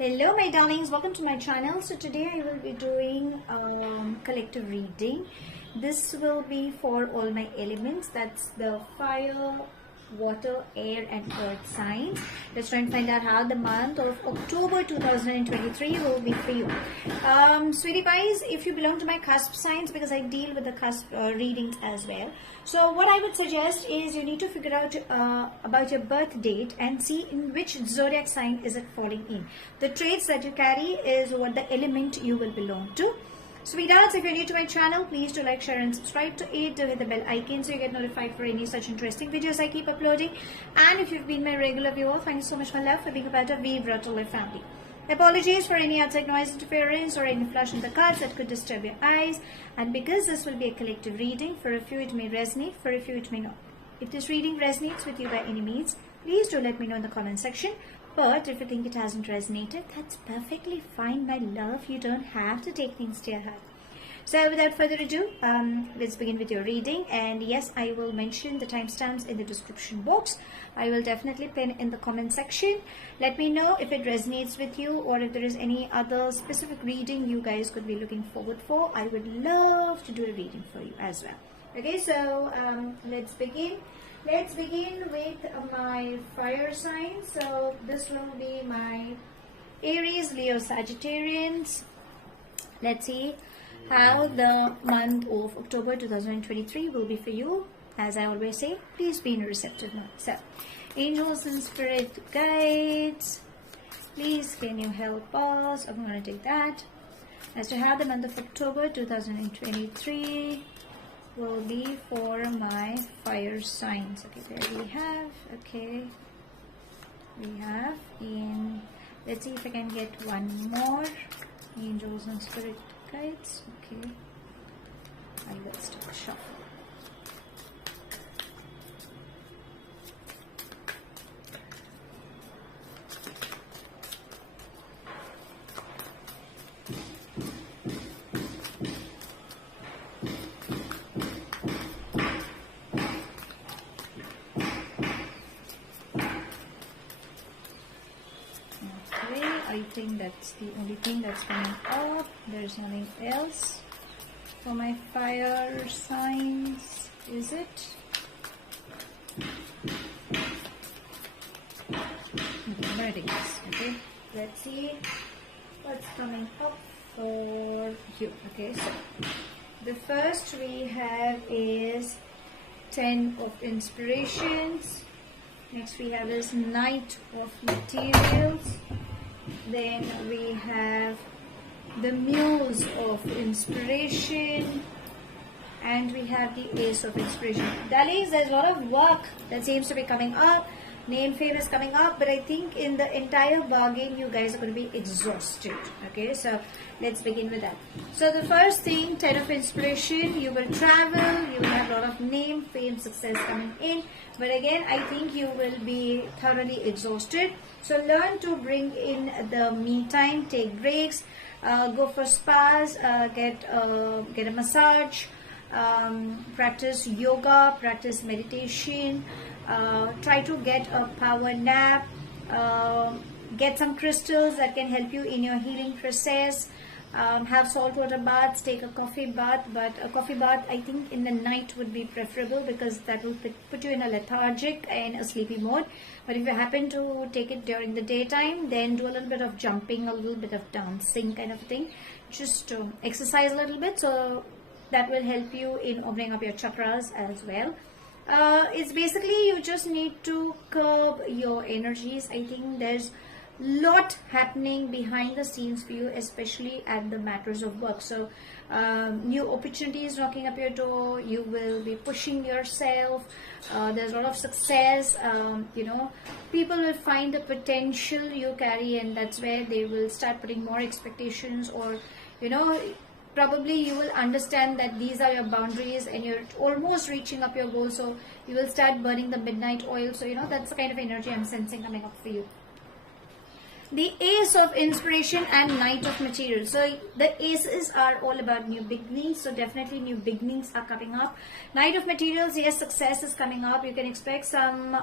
Hello my darlings, welcome to my channel. So today I will be doing collective reading. This will be for all my elements, that's the fire, water, air and earth signs. Let's try and find out how the month of October 2023 will be for you. Sweetie pies, if you belong to my cusp signs, because I deal with the cusp readings as well. So what I would suggest is you need to figure out about your birth date and see in which zodiac sign is it falling in. The traits that you carry is what the element you will belong to. Sweethearts, if you're new to my channel, please do like, share and subscribe to it. Do hit the bell icon so you get notified for any such interesting videos I keep uploading. And if you've been my regular viewer, thank you so much my love for being a part of Vivre family. Apologies for any outside noise interference or any flash in the cards that could disturb your eyes. And because this will be a collective reading, for a few it may resonate, for a few it may not. If this reading resonates with you by any means, please do let me know in the comment section. But if you think it hasn't resonated, that's perfectly fine, my love. You don't have to take things to your heart. So without further ado, let's begin with your reading. And yes, I will mention the timestamps in the description box. I will definitely pin in the comment section. Let me know if it resonates with you or if there is any other specific reading you guys could be looking forward for. I would love to do a reading for you as well. Okay, so let's begin. Let's begin with my fire signs. So this will be my Aries, Leo, Sagittarians. Let's see how the month of October 2023 will be for you. As I always say, please be in a receptive mood. So, angels and spirit guides, please can you help us? I'm going to take that. As to how the month of October 2023 will be for my fire signs. Okay, there we have. Okay, we have in, let's see if I can get one more. Angels and spirit guides. Okay, I will start shuffle. I think that's the only thing that's coming up. There's nothing else for my fire signs, is it? Okay, there it is. Okay, let's see what's coming up for you. Okay, so the first we have is 10 of inspirations. Next we have is Knight of materials. Then we have the Muse of inspiration, and we have the Ace of inspiration. Darlings, there's a lot of work that seems to be coming up. Name fame is coming up, but I think in the entire bargain you guys are going to be exhausted. Okay, so let's begin with that. So the first thing, 10 of inspiration, you will travel, you will have a lot of name, fame, success coming in, but again I think you will be thoroughly exhausted. So learn to bring in the me time, take breaks, go for spas, get a massage, practice yoga, practice meditation, try to get a power nap, get some crystals that can help you in your healing process, have saltwater baths, take a coffee bath, but a coffee bath I think in the night would be preferable because that will put you in a lethargic and a sleepy mode. But if you happen to take it during the daytime, then do a little bit of jumping, a little bit of dancing kind of thing, just to exercise a little bit, so that will help you in opening up your chakras as well. It's basically you just need to curb your energies. I think there's lot happening behind the scenes for you, especially at the matters of work. So new opportunities knocking up your door, you will be pushing yourself, there's a lot of success, you know, people will find the potential you carry, and that's where they will start putting more expectations, or you know, probably you will understand that these are your boundaries and you're almost reaching up your goal, so you will start burning the midnight oil. So you know, that's the kind of energy I'm sensing coming up for you. the Ace of Inspiration and Knight of Materials. So the Aces are all about new beginnings. So definitely new beginnings are coming up. Knight of Materials, yes, success is coming up. You can expect some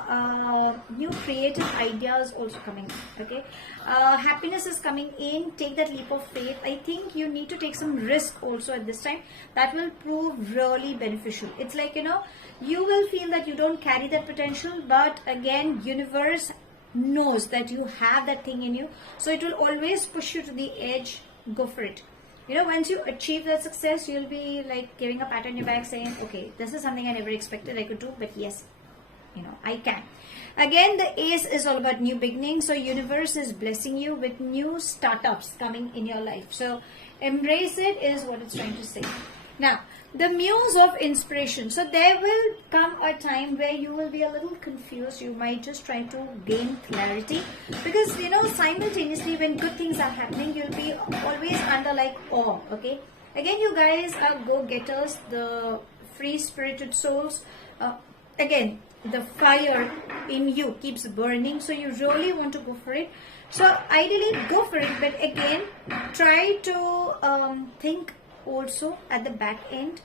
new creative ideas also coming up. Okay, happiness is coming in. Take that leap of faith. I think you need to take some risk also at this time. That will prove really beneficial. It's like, you know, you will feel that you don't carry that potential, but again, universe knows that you have that thing in you, so it will always push you to the edge. Go for it. You know, once you achieve that success, you'll be like giving a pat on your back saying, okay, this is something I never expected I could do, but yes, you know, I can. Again, the Ace is all about new beginnings. So universe is blessing you with new startups coming in your life, so embrace it is what it's trying to say. Now, the Muse of Inspiration. So there will come a time where you will be a little confused. You might just try to gain clarity, because, you know, simultaneously when good things are happening, you'll be always under like awe. Okay, again, you guys are go-getters, the free-spirited souls. Again, the fire in you keeps burning, so you really want to go for it. So ideally go for it, but again, try to think also at the back end.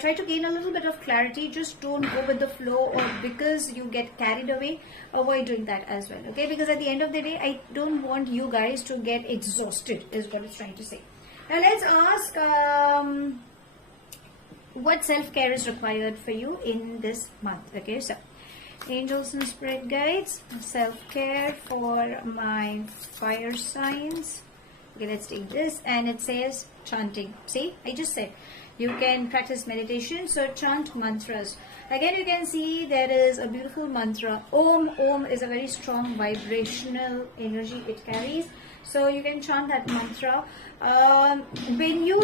Try to gain a little bit of clarity. Just don't go with the flow, or because you get carried away, avoid doing that as well. Okay, because at the end of the day, I don't want you guys to get exhausted is what it's trying to say. Now let's ask what self-care is required for you in this month. Okay, so angels and spirit guides, self-care for my fire signs. Okay, let's take this, and it says chanting. See, I just said you can practice meditation, so chant mantras. Again, you can see there is a beautiful mantra. Om. Om is a very strong vibrational energy it carries, so you can chant that mantra. When you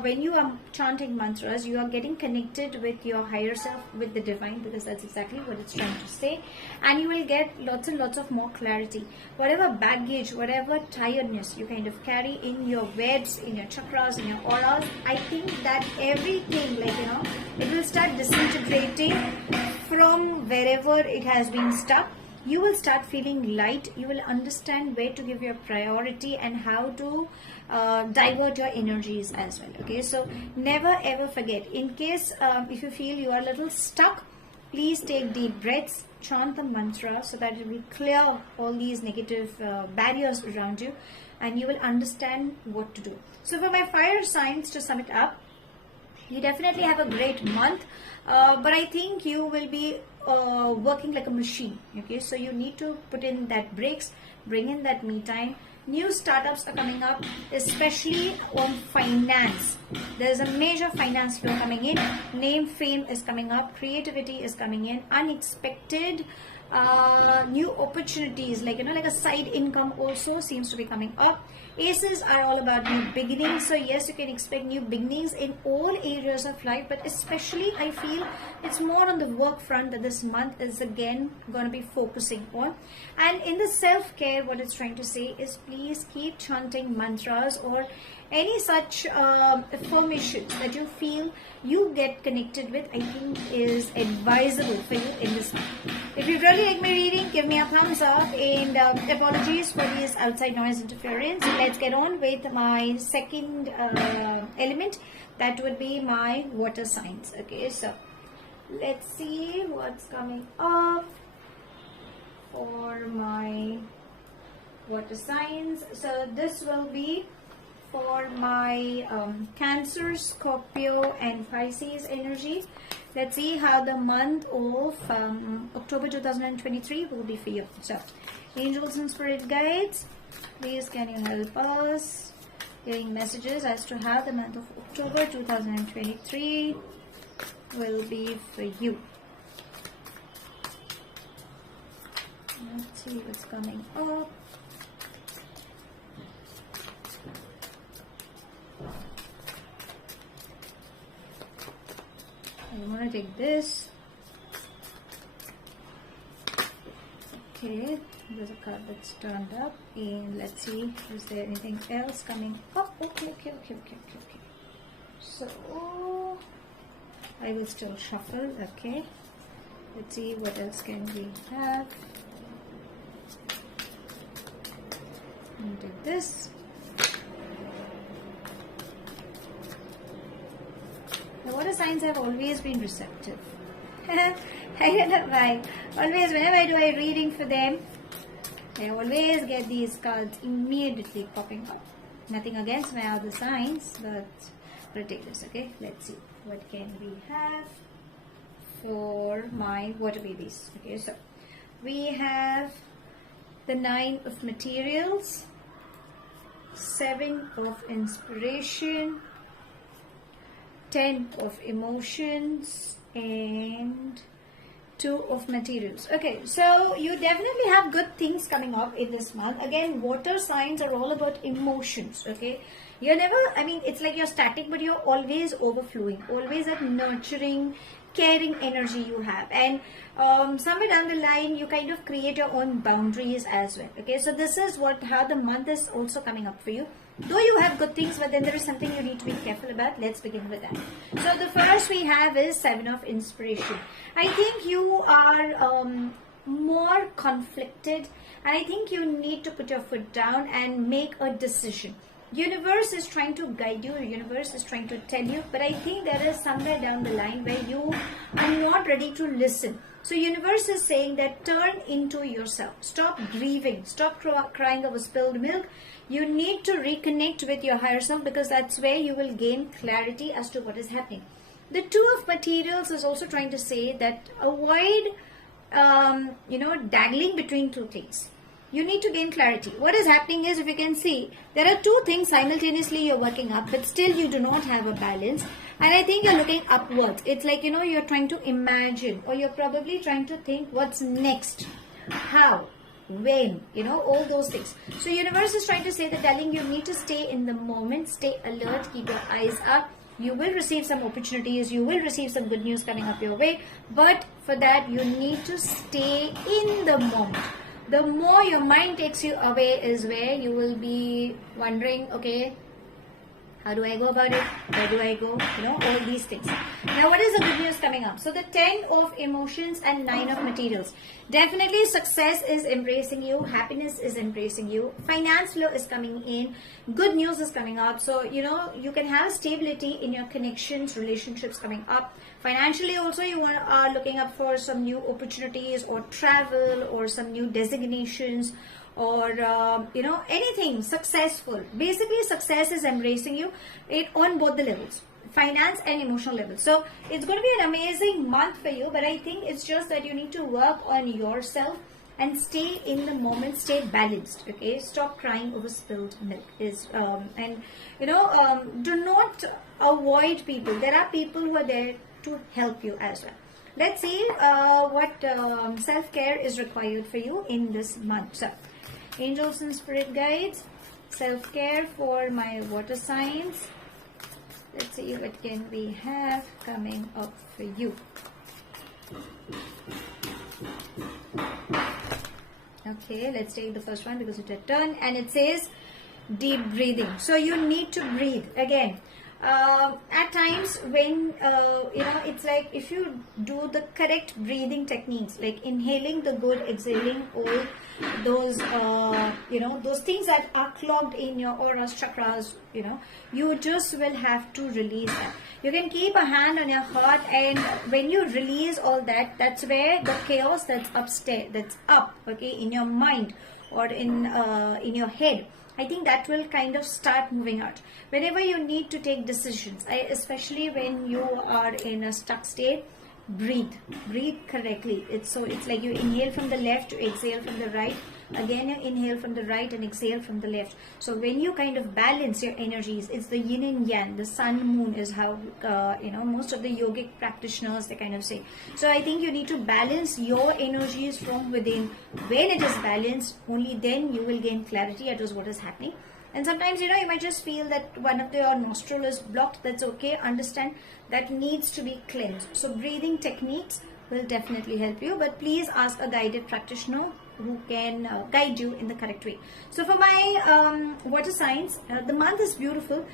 when you are chanting mantras, you are getting connected with your higher self, with the divine, because that's exactly what it's trying to say, and you will get lots and lots of more clarity. Whatever baggage, whatever tiredness you kind of carry in your webs, in your chakras, in your auras, I think that everything, like, you know, it will start disintegrating from wherever it has been stuck. You will start feeling light. You will understand where to give your priority and how to divert your energies as well. Okay, so never ever forget, in case if you feel you are a little stuck, please take deep breaths, chant the mantra, so that it will clear all these negative barriers around you, and you will understand what to do. So for my fire signs, to sum it up, you definitely have a great month, but I think you will be working like a machine. Okay, so you need to put in that breaks, bring in that me time. New startups are coming up, especially on finance. There's a major finance flow coming in. Name, fame is coming up. Creativity is coming in. Unexpected new opportunities, like, you know, like a side income also seems to be coming up. Aces are all about new beginnings, so yes, you can expect new beginnings in all areas of life, but especially I feel it's more on the work front that this month is again going to be focusing on. And in the self-care, what it's trying to say is, please keep chanting mantras or any such formations that you feel you get connected with, I think is advisable for you in this month. If you really like my reading, give me a thumbs up, and apologies for this outside noise interference. Let's get on with my second element, that would be my water signs. Okay, so let's see what's coming up for my water signs. So this will be for my Cancer, Scorpio and Pisces energy. Let's see how the month of October 2023 will be for you. So angels and spirit guides, please can you help us giving messages as to how the month of October 2023 will be for you. Let's see what's coming up. I want to take this. Okay, there's a card that's turned up, and let's see, is there anything else coming up? Okay. So I will still shuffle. Okay, let's see what else can we have. and take this. The water signs have always been receptive. I don't know why. Always, whenever I do a reading for them, I always get these cards immediately popping up. Nothing against my other signs, but we'll take this, okay? Let's see. What can we have for my water babies? Okay, so we have the 9 of materials, 7 of inspiration, 10 of emotions, and 2 of materials. Okay, so you definitely have good things coming up in this month. Again, water signs are all about emotions, okay? You're never, I mean, it's like you're static, but you're always overflowing, always that nurturing, caring energy you have. And somewhere down the line, you kind of create your own boundaries as well, okay? So this is how the month is also coming up for you. Though you have good things, but then there is something you need to be careful about. Let's begin with that. So the first we have is 7 of inspiration. I think you are more conflicted, and I think you need to put your foot down and make a decision. Universe is trying to guide you, universe is trying to tell you, but I think there is somewhere down the line where you are not ready to listen. So universe is saying that turn into yourself. Stop grieving. Stop crying over spilled milk. You need to reconnect with your higher self, because that's where you will gain clarity as to what is happening. The 2 of materials is also trying to say that avoid, dangling between 2 things. You need to gain clarity. What is happening is, if you can see, there are 2 things simultaneously you're working up, but still you do not have a balance. And I think you're looking upwards. It's like, you're trying to imagine, or you're probably trying to think what's next, how, when, all those things. So universe is trying to say that, darling, you need to stay in the moment, stay alert, keep your eyes up. You will receive some opportunities, you will receive some good news coming up your way, but for that you need to stay in the moment. The more your mind takes you away is where you will be wondering, okay, how do I go about it? Where do I go? All these things. Now, what is the good news coming up? So, the 10 of emotions and 9 of materials. Definitely, success is embracing you. Happiness is embracing you. Finance flow is coming in. Good news is coming up. So, you can have stability in your connections, relationships coming up. Financially, also, you are looking up for some new opportunities or travel or some new designations, or anything successful. Basically, success is embracing you on both the levels, finance and emotional level. So it's going to be an amazing month for you, but I think it's just that you need to work on yourself and stay in the moment, stay balanced, okay? Stop crying over spilled milk. Do not avoid people. There are people who are there to help you as well. Let's see what self-care is required for you in this month. So, angels and spirit guides, self-care for my water signs. Let's see what can we have coming up for you. Okay, let's take the first one because it's a turn, and it says deep breathing. So you need to breathe again. At times when it's like, if you do the correct breathing techniques, like inhaling the good, exhaling all those those things that are clogged in your auras, chakras, you just will have to release that. You can keep a hand on your heart, and when you release all that, that's where the chaos that's up, okay, in your mind or in your head, I think that will kind of start moving out. Whenever you need to take decisions, especially when you are in a stuck state, breathe correctly. It's like you inhale from the left, you exhale from the right, again you inhale from the right and exhale from the left. So when you kind of balance your energies, it's the yin and yang, the sun moon is how most of the yogic practitioners, they kind of say. So I think you need to balance your energies from within. When it is balanced, only then you will gain clarity as to what is happening. And sometimes, you might just feel that one of your nostril is blocked. That's okay. Understand that needs to be cleansed. So breathing techniques will definitely help you. But please ask a guided practitioner who can guide you in the correct way. So for my water signs, the month is beautiful.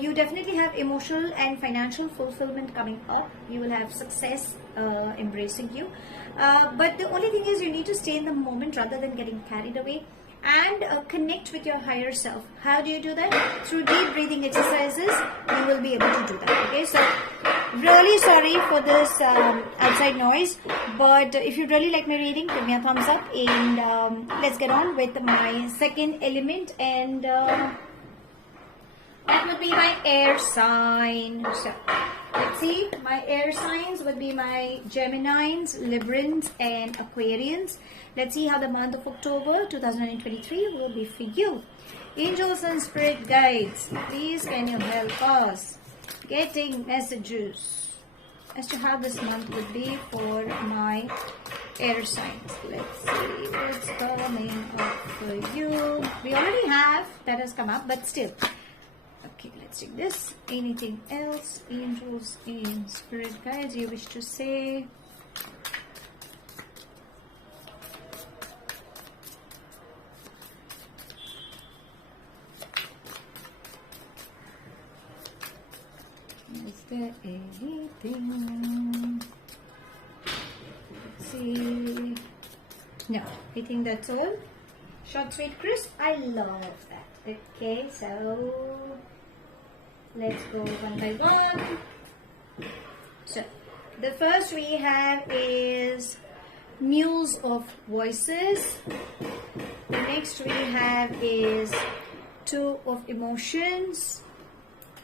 You definitely have emotional and financial fulfillment coming up. You will have success embracing you. But the only thing is, you need to stay in the moment rather than getting carried away. and connect with your higher self. How do you do that? Through deep breathing exercises, you will be able to do that. Okay, so really sorry for this outside noise, but if you really like my reading, give me a thumbs up, and let's get on with my second element, and that would be my air sign. So let's see, my air signs would be my Geminis, Librans, and Aquarians. Let's see how the month of October 2023 will be for you. Angels and spirit guides, please can you help us getting messages as to how this month would be for my air signs. Let's see what's coming up for you. We already have, that has come up, but still. Okay, let's take this. Anything else? Angels and spirit guides you wish to say? Is there anything? Let's see. No, I think that's all. Short, sweet, crisp. I love that. Okay, so let's go one by one. So the first we have is Muse of Voices. The next we have is Two of Emotions.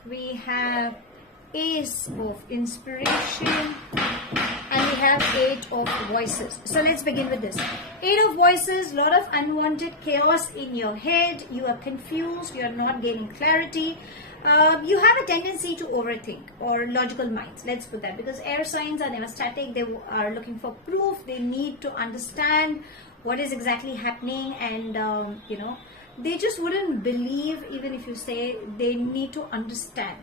We have Ace of Inspiration, and we have Eight of Voices. So let's begin with this. Eight of Voices, lot of unwanted chaos in your head. You are confused, you are not gaining clarity. You have a tendency to overthink, or logical minds, let's put that, because air signs are never static. They are looking for proof. They need to understand what is exactly happening, and you know, they just wouldn't believe even if you say. They need to understand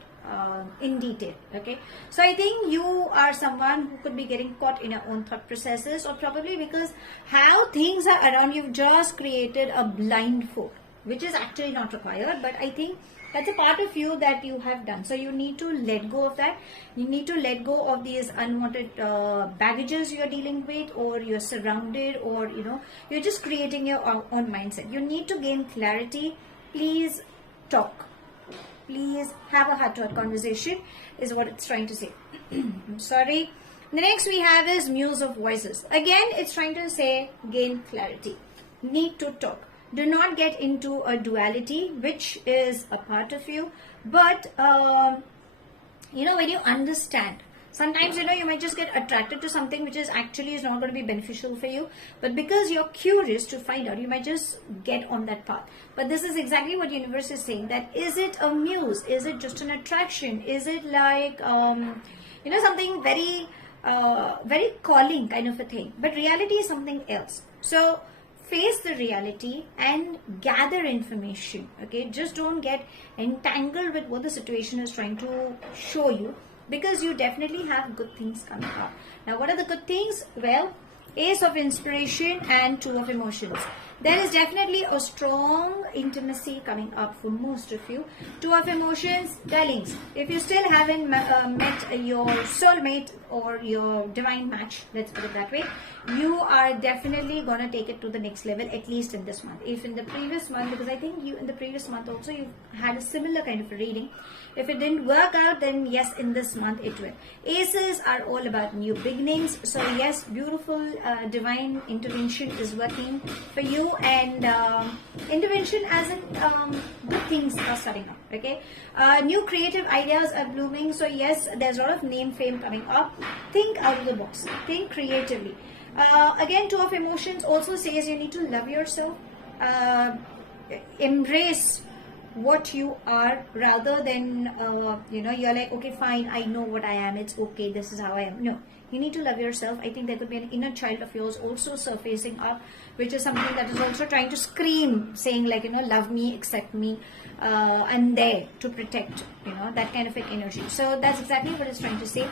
in detail. Okay, so I think you are someone who could be getting caught in your own thought processes, or probably because how things are around you've just created a blindfold, which is actually not required, but I think that's a part of you that you have done. So you need to let go of that. You need to let go of these unwanted baggages you're dealing with, or you're surrounded, or you know, you're just creating your own mindset. You need to gain clarity. Please talk. Please have a heart-to-heart conversation is what it's trying to say. I'm sorry. The next we have is Muse of Voices. Again, it's trying to say gain clarity. Need to talk. Do not get into a duality, which is a part of you. But, you know, when you understand, sometimes, you know, you might just get attracted to something which is actually is not going to be beneficial for you. But because you're curious to find out, you might just get on that path. But this is exactly what universe is saying, that is it a muse? Is it just an attraction? Is it like, you know, something very, very calling kind of a thing? But reality is something else. So face the reality and gather information. Okay, just don't get entangled with what the situation is trying to show you, because you definitely have good things coming up. Now, what are the good things? Well, Ace of Inspiration and Two of Emotions. There is definitely a strong intimacy coming up for most of you. Two of Emotions, darlings, if you still haven't met your soulmate or your divine match, let's put it that way, you are definitely gonna take it to the next level, at least in this month. If in the previous month, because I think you in the previous month also you had a similar kind of a reading. If it didn't work out, then yes, in this month it will. Aces are all about new beginnings. So yes, beautiful divine intervention is working for you, and intervention as in good things are starting up. Okay, new creative ideas are blooming. So yes, there's a lot of name fame coming up. Think out of the box. Think creatively. Again, Two of Emotions also says you need to love yourself. Embrace what you are, rather than you know, you're like, okay, fine, I know what I am, it's okay, this is how I am. No, you need to love yourself. I think there could be an inner child of yours also surfacing up, which is something that is also trying to scream, saying like, you know, love me, accept me, I'm there to protect, you know, that kind of an energy. So that's exactly what it's trying to say.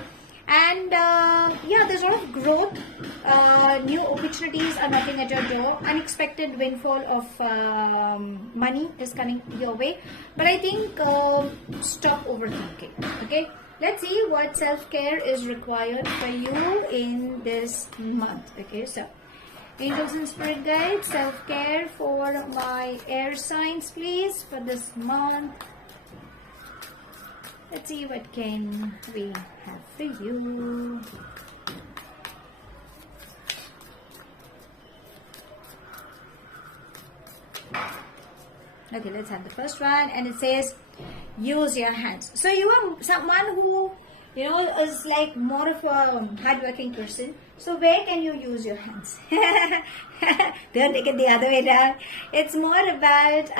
And yeah, there's a lot of growth. New opportunities are knocking at your door. Unexpected windfall of money is coming your way. But I think stop overthinking. Okay, let's see what self-care is required for you in this month. Okay, so Angels and spirit guides, self-care for my air signs, please, for this month. Let's see what can we have for you. Okay, let's have the first one, and it says use your hands. So you are someone who, you know, is like more of a hardworking person. So where can you use your hands? Don't take it the other way around. It's more about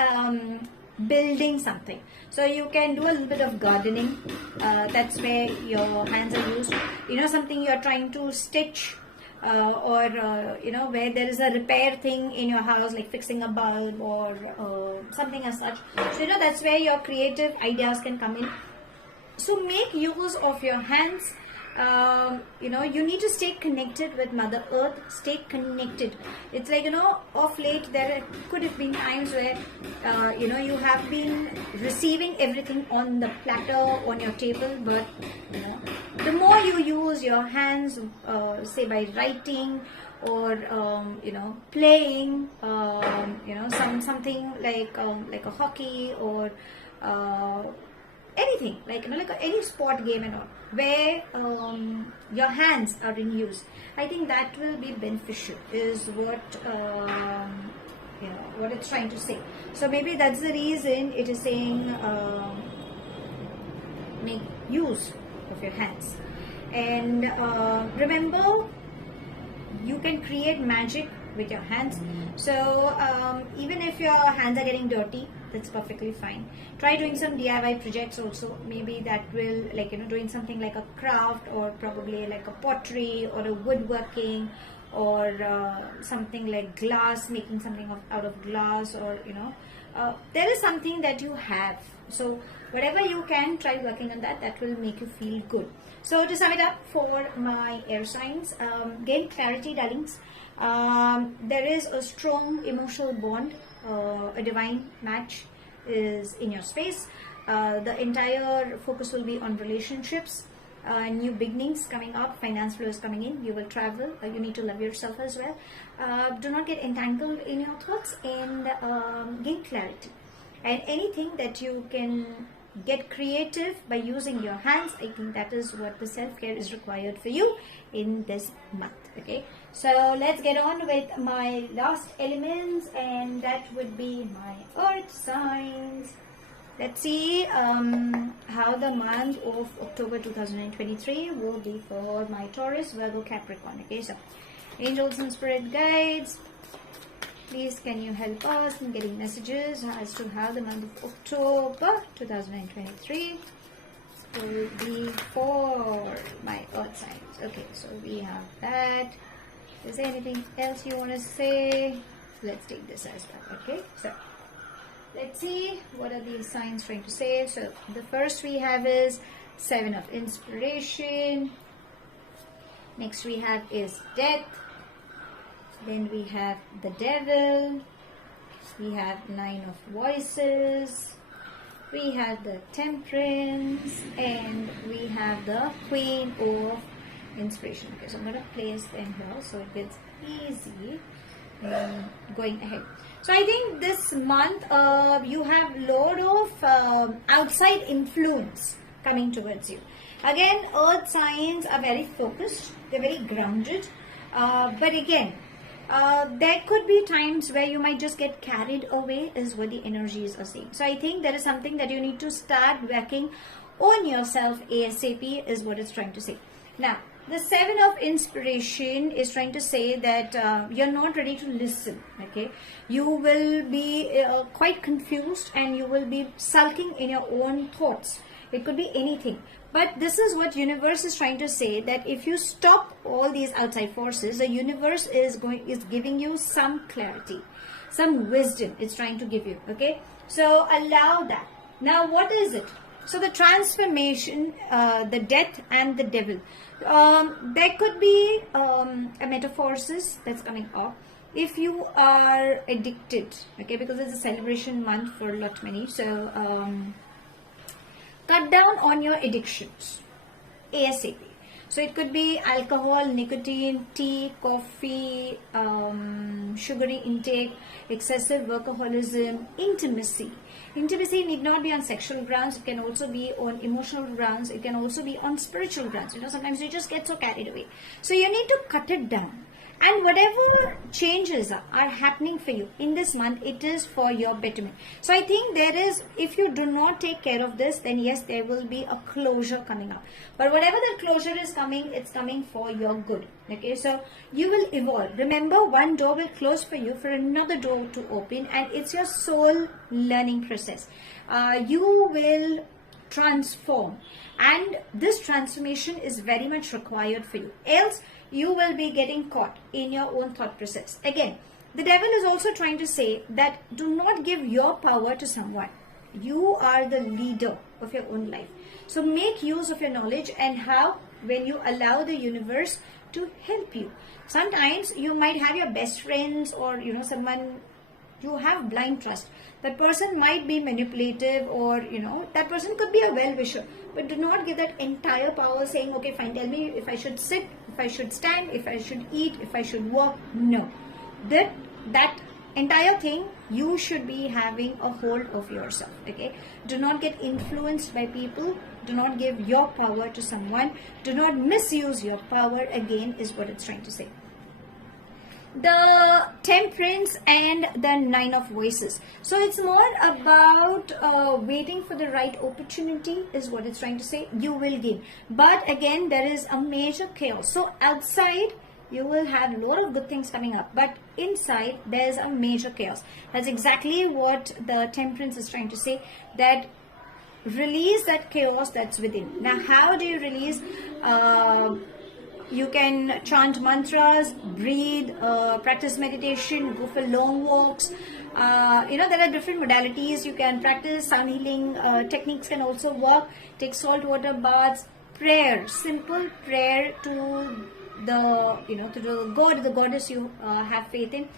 building something. So you can do a little bit of gardening. That's where your hands are used. You know, something you're trying to stitch. Or you know, where there is a repair thing in your house, like fixing a bulb or something as such. So you know, that's where your creative ideas can come in. So make use of your hands. You know, you need to stay connected with Mother Earth. Stay connected. It's like, you know, of late there could have been times where you know, you have been receiving everything on the platter on your table, but you know, the more you use your hands, say by writing or you know, playing, you know, something like a hockey or anything, like, you know, like any sport game and all, where your hands are in use, I think that will be beneficial, is what you know, what it's trying to say. So maybe that's the reason it is saying make use of your hands. And remember, you can create magic with your hands. So even if your hands are getting dirty, that's perfectly fine. Try doing some DIY projects also. Maybe that will, like, you know, doing something like a craft, or probably like a pottery or a woodworking, or something like glass, making something out of glass, or you know, there is something that you have. So whatever you can, try working on that. That will make you feel good. So to sum it up for my air signs, gain clarity, darlings. There is a strong emotional bond, a divine match is in your space. The entire focus will be on relationships, new beginnings coming up, finance flow is coming in, you will travel, you need to love yourself as well. Do not get entangled in your thoughts, and gain clarity. And anything that you can get creative by using your hands, I think that is what the self-care is required for you in this month. Okay, so let's get on with my last elements, and that would be my earth signs. Let's see how the month of October 2023 will be for my Taurus, Virgo, Capricorn. Okay, so angels and spirit guides, please can you help us in getting messages as to how the month of October 2023 will be for my earth signs. Okay, so we have that. Is there anything else you want to say? Let's take this as well. Okay, so let's see what are these signs trying to say. So the first we have is 7 of inspiration. Next we have is death. Then we have the devil. We have 9 of voices. We have the temperance, and we have the queen of inspiration. Okay, so I'm going to place them here so it gets easy going ahead. So I think this month you have load of outside influence coming towards you. Again, earth signs are very focused, they're very grounded, but again, there could be times where you might just get carried away, is what the energies are saying. So I think there is something that you need to start working on yourself ASAP, is what it's trying to say. Now, the 7 of inspiration is trying to say that you're not ready to listen. Okay, you will be quite confused, and you will be sulking in your own thoughts. It could be anything. But this is what universe is trying to say, that if you stop all these outside forces, the universe is giving you some clarity, some wisdom it's trying to give you. Okay, so allow that. Now what is it? So the transformation, the death and the devil. There could be a metaphorsis that's coming up. If you are addicted, okay, because it's a celebration month for a lot many, so cut down on your addictions ASAP. So it could be alcohol, nicotine, tea, coffee, sugary intake, excessive workaholism, intimacy. Intimacy need not be on sexual grounds. It can also be on emotional grounds. It can also be on spiritual grounds. You know, sometimes you just get so carried away. So you need to cut it down. And whatever changes are happening for you in this month, it is for your betterment. So I think there is, if you do not take care of this, then yes, there will be a closure coming up. But whatever that closure is coming, it's coming for your good. Okay, so you will evolve. Remember, one door will close for you for another door to open, and it's your soul learning process. You will transform, and this transformation is very much required for you. Else, you will be getting caught in your own thought process. Again, the devil is also trying to say that do not give your power to someone. You are the leader of your own life. So make use of your knowledge and how, when you allow the universe to help you. Sometimes you might have your best friends, or you know, someone you have blind trust. That person might be manipulative, or you know, that person could be a well-wisher, but do not give that entire power saying, okay fine, tell me if I should sit, if I should stand, if I should eat, if I should walk. No, that entire thing, you should be having a hold of yourself. Okay, do not get influenced by people. Do not give your power to someone. Do not misuse your power, again, is what it's trying to say. The Temperance and the Nine of Voices. So it's more about waiting for the right opportunity, is what it's trying to say. You will gain, but again, there is a major chaos. So outside you will have a lot of good things coming up, but inside there's a major chaos. That's exactly what the Temperance is trying to say, that release that chaos that's within. Now, how do you release? You can chant mantras, breathe, practice meditation, go for long walks. You know, there are different modalities. You can practice sound healing techniques, can also work. Take salt water baths, prayer, simple prayer to the, you know, to the god, the goddess you have faith in.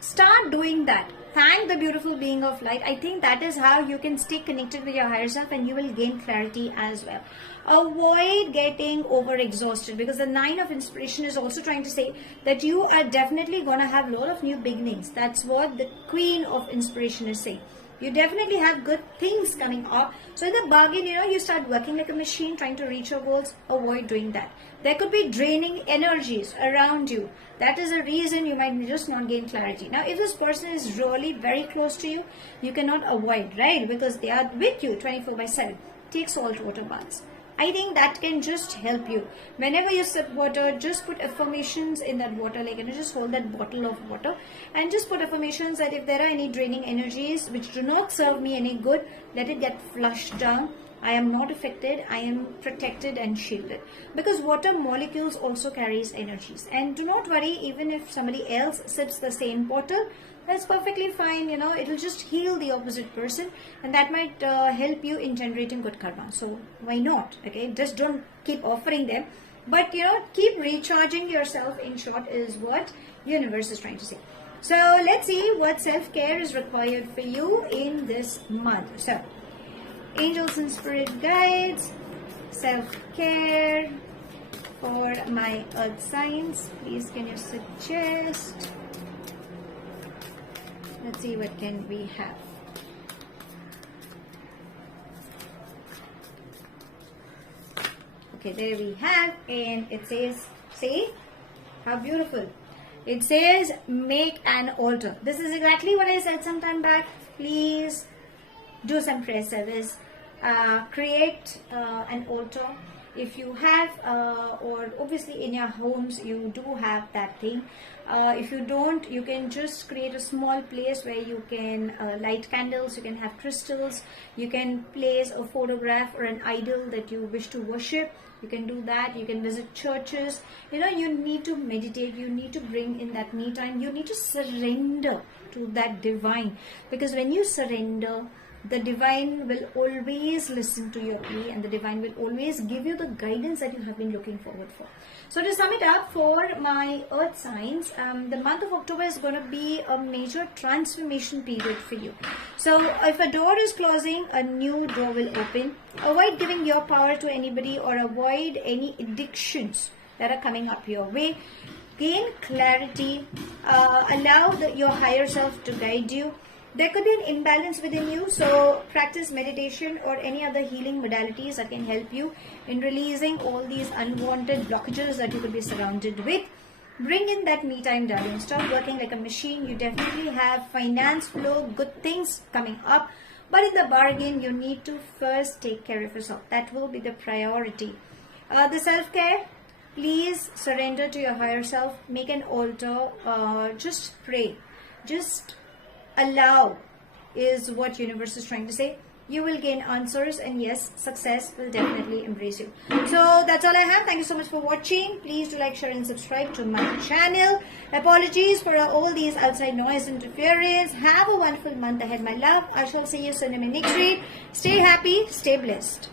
Start doing that. Thank the beautiful being of light. I think that is how you can stay connected with your higher self, and you will gain clarity as well. Avoid getting overexhausted, because the Nine of Inspiration is also trying to say that you are definitely going to have a lot of new beginnings. That's what the Queen of Inspiration is saying. You definitely have good things coming up. So in the bargain, you know, you start working like a machine trying to reach your goals. Avoid doing that. There could be draining energies around you. That is a reason you might just not gain clarity. Now, if this person is really very close to you, you cannot avoid, right? Because they are with you 24/7. Take salt water baths. I think that can just help you. Whenever you sip water, just put affirmations in that water. Like, you know, just hold that bottle of water and just put affirmations that if there are any draining energies which do not serve me any good, let it get flushed down. I am not affected. I am protected and shielded. Because water molecules also carries energies. And do not worry, even if somebody else sips the same bottle, that's perfectly fine. You know, it will just heal the opposite person, and that might help you in generating good karma. So why not? Okay, just don't keep offering them, but you know, keep recharging yourself. In short, is what universe is trying to say. So let's see what self-care is required for you in this month. So angels and spirit guides, self-care for my earth signs. Please, can you suggest? Let's see what can we have. Okay, there we have, and it says, see how beautiful. It says make an altar. This is exactly what I said some time back. Please do some prayer service. Create an altar. If you have, or obviously in your homes you do have that thing. If you don't, you can just create a small place where you can light candles, you can have crystals, you can place a photograph or an idol that you wish to worship. You can do that. You can visit churches. You know, you need to meditate. You need to bring in that me time. You need to surrender to that divine, because when you surrender, the divine will always listen to your plea, and the divine will always give you the guidance that you have been looking forward for. So to sum it up for my earth signs, the month of October is going to be a major transformation period for you. So if a door is closing, a new door will open. Avoid giving your power to anybody, or avoid any addictions that are coming up your way. Gain clarity, allow your higher self to guide you. There could be an imbalance within you, so practice meditation or any other healing modalities that can help you in releasing all these unwanted blockages that you could be surrounded with. Bring in that me time, darling. Stop working like a machine. You definitely have finance flow, good things coming up, but in the bargain, you need to first take care of yourself. That will be the priority. The self-care, please surrender to your higher self. Make an altar. Just pray. Just allow is what universe is trying to say. You will gain answers, and yes, success will definitely embrace you. So that's all I have. Thank you so much for watching. Please do like, share and subscribe to my channel. Apologies for all these outside noise interference. Have a wonderful month ahead, my love. I shall see you soon in my next read. Stay happy, stay blessed.